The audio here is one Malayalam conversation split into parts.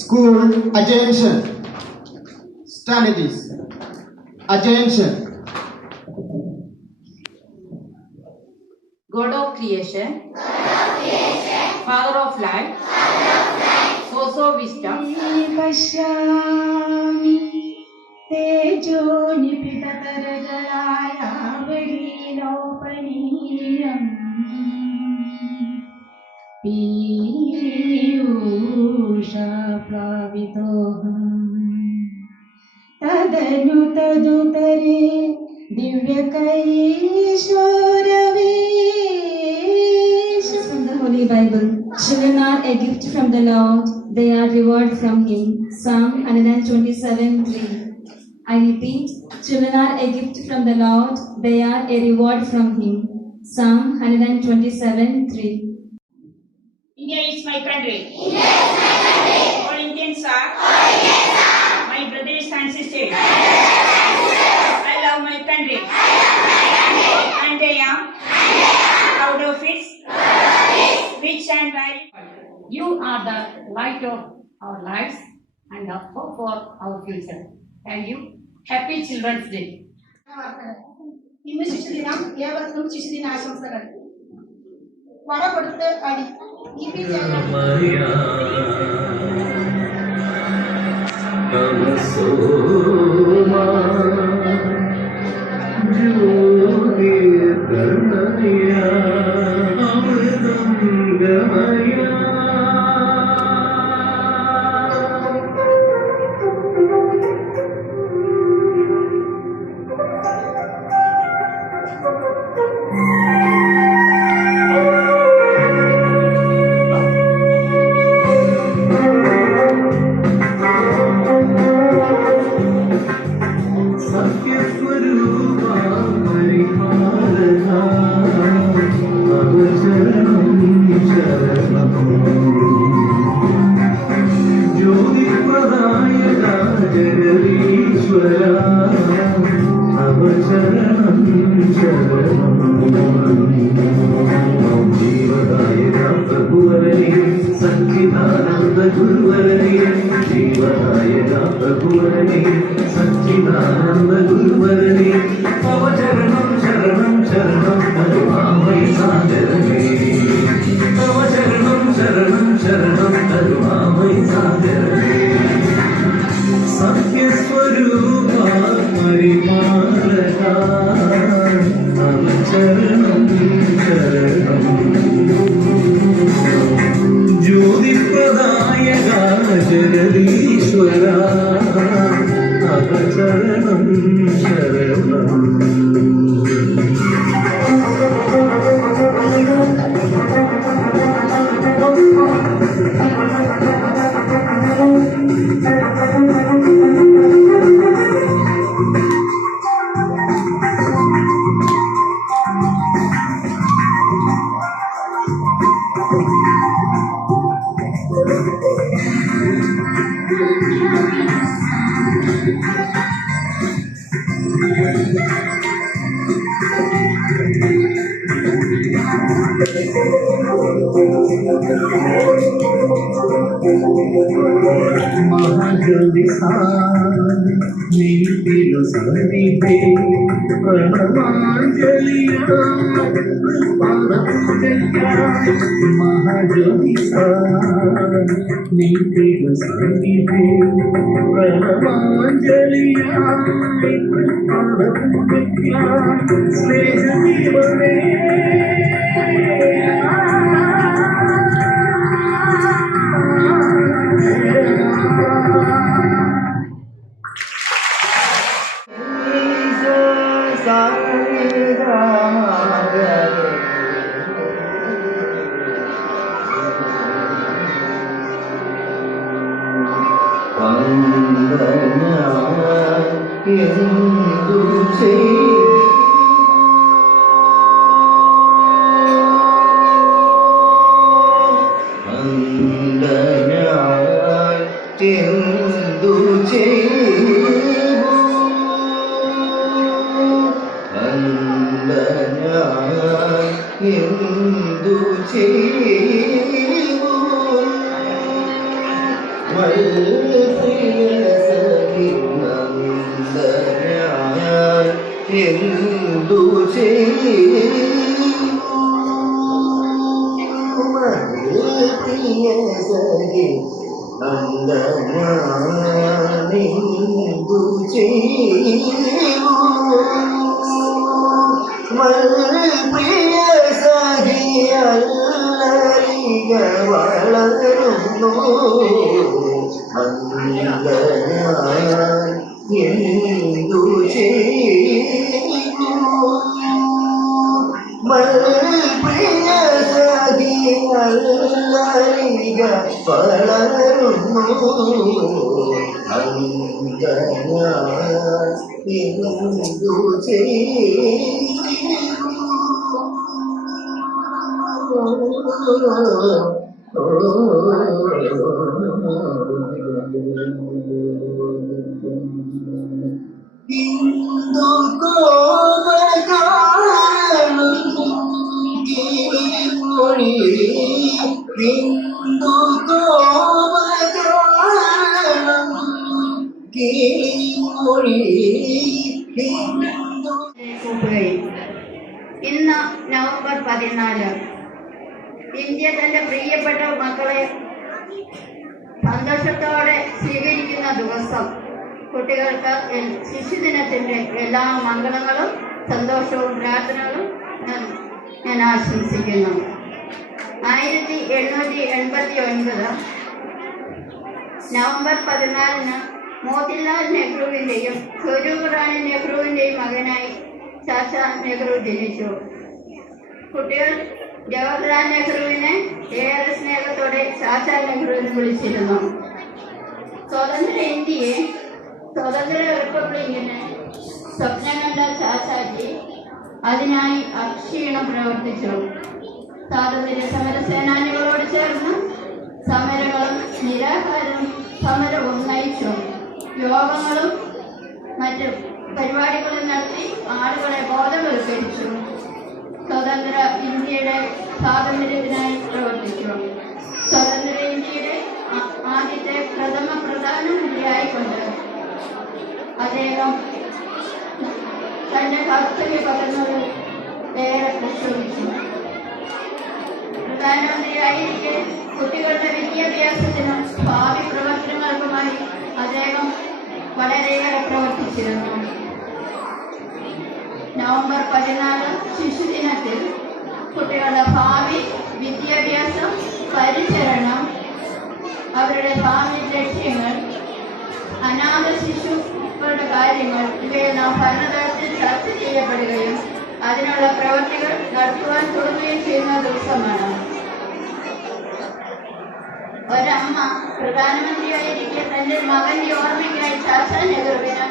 School, attention. Stand it is. Attention. God of creation, Father of life, source of wisdom, പശ്യാമി തേജോനിപിതതരജലായ വലീലോപനീയം പീയൂഷപ്ലാവിതോഹം തദനു തദുതരേ ദിവ്യകൈശ്വരവേ. From the Holy Bible, children are a gift from the Lord, they are reward from Him. Psalm 127:3. I repeat, children are a gift from the Lord, they are a reward from Him. Psalm 127:3. India is my country. All Indians are my brothers and sisters. I love my country. And I am proud of its rich and varied. You are the light of our lives and the hope for our future. Thank you. Happy Children's Day. ഇന്ന് ശിശുദിനം, ഏവർക്കും ശിശുദിനാശംസകൾ. വട കൊടുത്ത് അടി EP എന്തു ചെയ്യും പ്രിയ സഖി നന്ദനാനെന്തു ചെയ്യും പ്രിയ സഖിയല്ലരിക വളരുന്നു എന്തു ചെയ്യും പ്രിയ സഖിയല്ലരിക വളരുന്നു എന്തു ഇന്ദു കോപകാരണി ഇന്ദു കോപകാരണി കൂട്ടുകയും ഇന്ന് നവംബർ 14 ഇന്ത്യ തന്റെ പ്രിയപ്പെട്ട മക്കളെ സന്തോഷത്തോടെ സ്വീകരിക്കുന്ന ദിവസം. കുട്ടികൾക്ക് ശിശുദിനത്തിന്റെ എല്ലാ മംഗളങ്ങളും സന്തോഷവും പ്രാർത്ഥനകളും ഞാൻ ആശംസിക്കുന്നു. 1889 നവംബർ 14 മോത്തിലാൽ നെഹ്റുവിന്റെയും സ്വരൂപ് റാണി നെഹ്റുവിന്റെയും മകനായി ചാച്ചാ നെഹ്റു ജനിച്ചു. കുട്ടികൾ ജവഹർലാൽ നെഹ്റുവിനെ ഏറെ സ്നേഹത്തോടെ ചാച്ചാ നെഹ്റു എന്ന് വിളിച്ചിരുന്നു. സ്വതന്ത്ര ഇന്ത്യയെ സ്വതന്ത്ര റിപ്പബ്ലിക്കിന് സ്വപ്നം കണ്ട ചാച്ചാജി അതിനായി അക്ഷീണം പ്രവർത്തിച്ചു. സ്വാതന്ത്ര്യ സമര സേനാനികളോട് ചേർന്ന് സമരങ്ങളും നിരാഹാരം സമരവും നയിച്ചു. യോഗങ്ങളും മറ്റു പരിപാടികളും നടത്തി ആളുകളെ ബോധവൽക്കരിച്ചു. സ്വതന്ത്ര ഇന്ത്യയുടെ സ്വാതന്ത്ര്യത്തിനായി പ്രവർത്തിച്ചു. സ്വതന്ത്ര ഇന്ത്യയുടെ ആദ്യത്തെ പ്രഥമ പ്രധാനമന്ത്രിയായിക്കൊണ്ട് അദ്ദേഹം തന്റെ കർത്തവ്യ പകർന്നത് ഏറെ പ്രശോഭിച്ചു. പ്രധാനമന്ത്രിയായിരിക്കെ കുട്ടികളുടെ വിദ്യാഭ്യാസത്തിനും ഭാവി പ്രവർത്തനങ്ങൾക്കുമായി അദ്ദേഹം വളരെയേറെ പ്രവർത്തിച്ചിരുന്നു. നവംബർ 14 ശിശുദിനത്തിൽ കുട്ടികളുടെ ഭാവി വിദ്യാഭ്യാസം, പരിചരണം, അവരുടെ ഭാവി ലക്ഷ്യങ്ങൾ, അനാഥ ശിശുക്കളുടെ കാര്യങ്ങൾ ഇവയെല്ലാം ഭരണതലത്തിൽ ചർച്ച ചെയ്യപ്പെടുകയും അതിനുള്ള പ്രവൃത്തികൾ നടത്തുവാൻ തുടങ്ങുകയും ചെയ്യുന്ന ദിവസമാണ്. ഒരമ്മ പ്രധാനമന്ത്രിയായിരിക്കെ തന്റെ മകന്റെ ഓർമ്മയ്ക്കായി ചാച്ചാ നെഹ്റുവിന്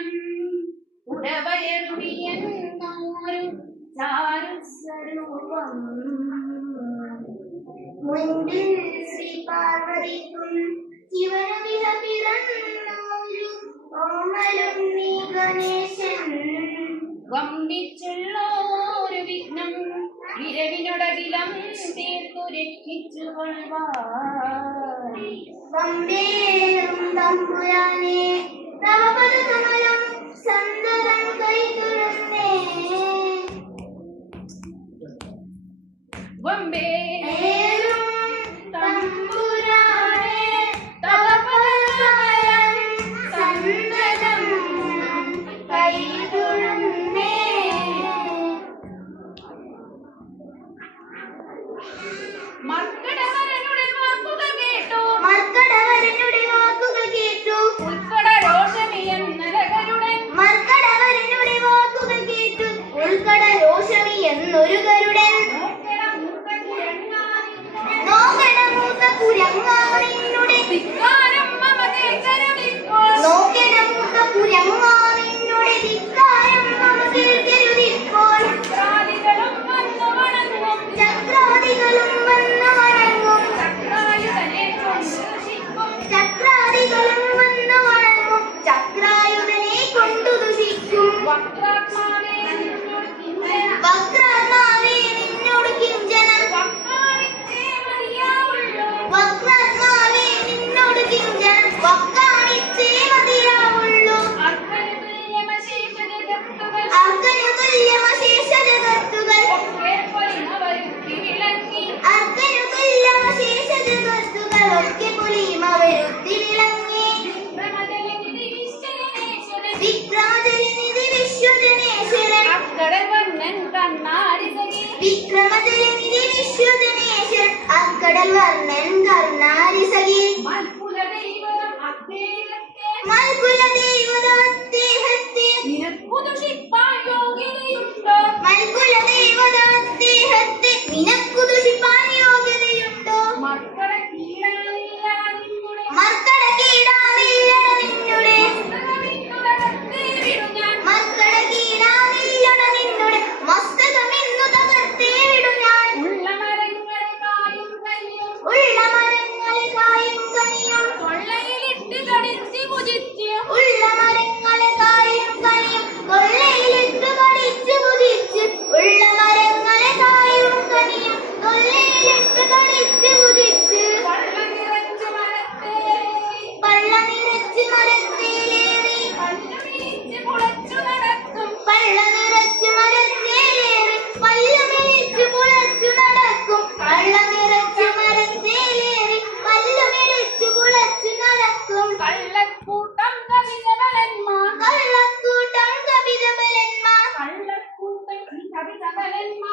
നീളം ഉടവയറുടിയെന്നോരു ചാരു സ്വരൂപം മുൻപിൽ ശ്രീ പാർവതിക്കും ശിവനവിധ പിറന്നൊരു ഓമലും നീ ഗണേശൻ വമ്പിച്ചുള്ള ഒരു വിഘ്നം ഇരവിനൊടകിലം തീർത്തു രക്ഷിച്ചു കൊള്ളുവാൻ വമ്പേറും തമ്പുരാനെ തവ പദകമലം സന്തതം കൈതുറന്നേ വമ്പേറും തമ്പുരാനെ തവ പദകമലം സന്തതം കൈതുറന്നേ മർക്കടവരനുടെ വാക്കുകൾ കേട്ടു മർക്കടവരനുടെ വാക്കുകൾ കേട്ടു ഉൾക്കട രോഷമി എന്നരകരുടെ മർക്കടവരനുടെ വാക്കുകൾ കേട്ടു ഉൾക്കട രോഷമി എന്നൊരു ഗരുഡൻ നോക്കണ മൂത്ത കുരങ്ങാവിനുടെ ധിക്കാരം മമതേ കരുതിപ്പോൾ നോക്കണ മൂത്ത കുരങ്ങാവിനുടെ ധിക്കാരം മമതിൽ കരുതിപ്പോൾ ചക്രാദികളും വന്നു വണങ്ങും ചക്രാദികളും വന്നു വണങ്ങും ചക്രായുധനെ കൊണ്ടുഷിക്കും ചക്രാദികളും വന്നു വണങ്ങും ചക്രായുധനെ കൊണ്ടു ദുഷിക്കും വക്രാത്മാവേ നിന്നോട് കിഞ്ചന വക്രാത്മാവേ നിന്നോട് കിഞ്ചനം വക്കാണിച്ചേ മതിയാവുള്ളൂ വക്രാത്മാവേ നിന്നോട് കിഞ്ചനം വക്കാണിച്ചേ മതിയാവുള്ളൂ അർക്കനു തുല്യമശേഷ ജഗത്തുകൾ അർക്കനു തുല്യമശേഷ ജഗത്തുകൾ ഒക്കെ പൊലിമവരുത്തി വിളങ്ങി അർക്കനു തുല്യമശേഷ ജഗത്തുകൾ ഒക്കെ പുലിമ വരുത്തി വിളങ്ങി വിക്രമജലനിധി വിശ്വജനേശ്വരൻ വിക്രമജലനിധി വിശ്വജനേശ്വരൻ അക്കടവർണ്ണൻ കണ്ണാരിസകി വിക്രമജലനിധി വിശ്വജനേശ്വരൻ അക്കടൽ വർണ്ണൻ കർണാരിസഖി മൽക്കുല ദൈവം അദ്ദേഹത്തെ മൽകുല ദൈവത അദ്ദേഹത്തെ നിനക്കു ദുഷിപ്പാൻ യോഗ്യതയുണ്ടോ മൽകുല ദൈവത അദ്ദേഹത്തെ നിനക്കു ദുഷിപ്പാൻ യോഗ്യതയുണ്ടോ മക്കളെ കീഴാനില്ല നിന്നുടെ മർക്കട കീടാവില്ലട നിന്നുടെ മസ്തകമിന്നുതകർത്തേ വിടും ഞാൻ മർക്കട കീടാവില്ലട നിന്നുടെ മസ്തകമെന്നു തകർത്തേ വിടും ഞാൻ ഉള്ള മരങ്ങളെ കായും കനിയും ഉള്ള മരങ്ങളെ കായും കനിയും കൊള്ളയിലിട്ട് കടിച്ച് ഭുജിച്ച് ഉള്ള മരങ്ങളെ കായും കനിയും കൊള്ളയിലിട്ട് കടിച്ചു കുതിച്ച് ഉള്ള മരങ്ങളെ കായും കനിയും കൊള്ളയിലിട്ട് കടിച്ചു കുതിച്ച് വള്ള നിറച്ചു മരത്തേറി പള്ള നിറച്ച് മരത്തേലേറി കണ്ണുമിഴിച്ച് കുളച്ചു നടക്കും പള്ള നിറച്ച് മരത്തേലേറി പല്ലുമിഴിച്ചു പുലച്ചു നടക്കും പള്ള നിറച്ച് മരത്തേലേറി പല്ലുമിഴിച്ചു പുലച്ചു നടക്കും കള്ളക്കൂട്ടം കവിതവലന്മാർ കള്ളക്കൂട്ടം കവിതബലന്മാർ കള്ളക്കൂട്ടം കവിതവലന്മാർ